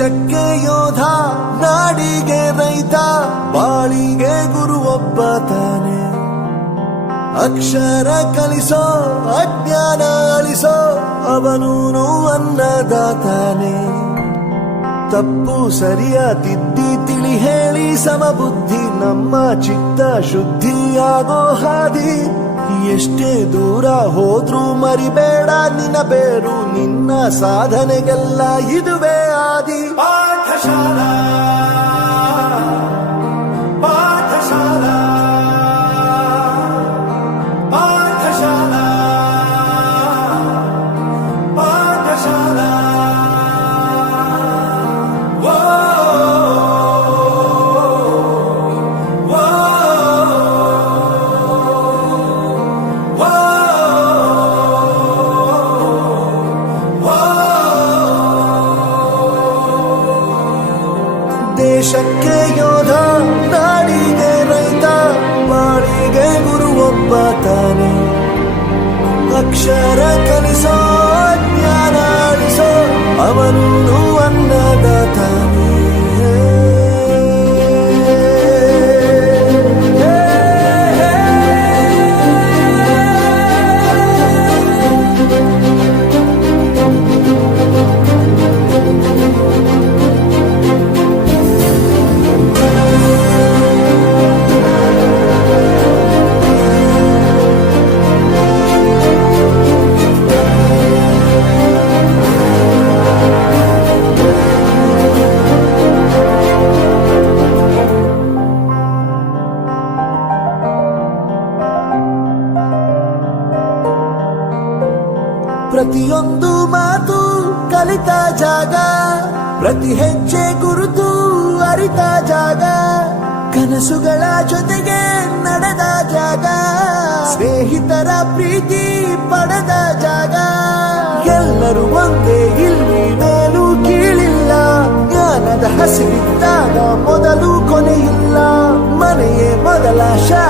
ದೇಶಕ್ಕೆ ಯೋಧ, ನಾಡಿಗೆ ರೈತ, ಬಾಳಿಗೆ ಗುರು ಒಬ್ಬ ತಾನೆ. ಅಕ್ಷರ ಕಲಿಸೋ, ಅಜ್ಞಾನ ಅಳಿಸೋ, ಅವನೂನು ಅನ್ನದಾತಾನೆ. ತಪ್ಪು ಸರಿಯ ತಿದ್ದಿ ತಿಳಿ ಹೇಳಿ ಸಮಬುದ್ಧಿ, ನಮ್ಮ ಚಿತ್ತ ಶುದ್ಧಿಯಾಗೋ ಹಾದಿ. ಎಷ್ಟೇ ದೂರ ಹೋದ್ರೂ ಮರಿಬೇಡ ನಿನ್ನ ಬೇರು, ನಿನ್ನ ಸಾಧನೆಗೆಲ್ಲ ಇದುವೇ ಆದಿ. ಪಾಠಶಾಲಾ ಪಾಠಶಾಲಾ ಪಾಠಶಾಲಾ ಪಾಠಶಾಲಾ. ದೇಶಕ್ಕೆ ಯೋಧ, ನಾಡಿಗೆ ರೈತ, ಬಾಳಿಗೆ ಗುರು ಒಬ್ಬ ತಾನೆ. ಅಕ್ಷರ ಕಲಿಸೋ, ಜ್ಞಾನ ಅಳಿಸೋ, ಅವನು ಅನ್ನದಾತಾನೆ. ಪ್ರತಿಯೊಂದು ಮಾತು ಕಲಿತ ಜಾಗ, ಪ್ರತಿ ಹೆಜ್ಜೆ ಗುರುತು ಅರಿತ ಜಾಗ, ಕನಸುಗಳ ಜೊತೆಗೆ ನಡೆದ ಜಾಗ, ಸ್ನೇಹಿತರ ಪ್ರೀತಿ ಪಡೆದ ಜಾಗ. ಎಲ್ಲರೂ ಒಂದೇ, ಇಲ್ಲಿ ಮೇಲೂ ಕೀಳಿಲ್ಲ, ಜ್ಞಾನದ ಹಸಿವಿದ್ದಾಗ ಮೊದಲು ಕೊನೆಯಿಲ್ಲ. ಮನೆಯೇ ಮೊದಲ ಶಾಲೆ.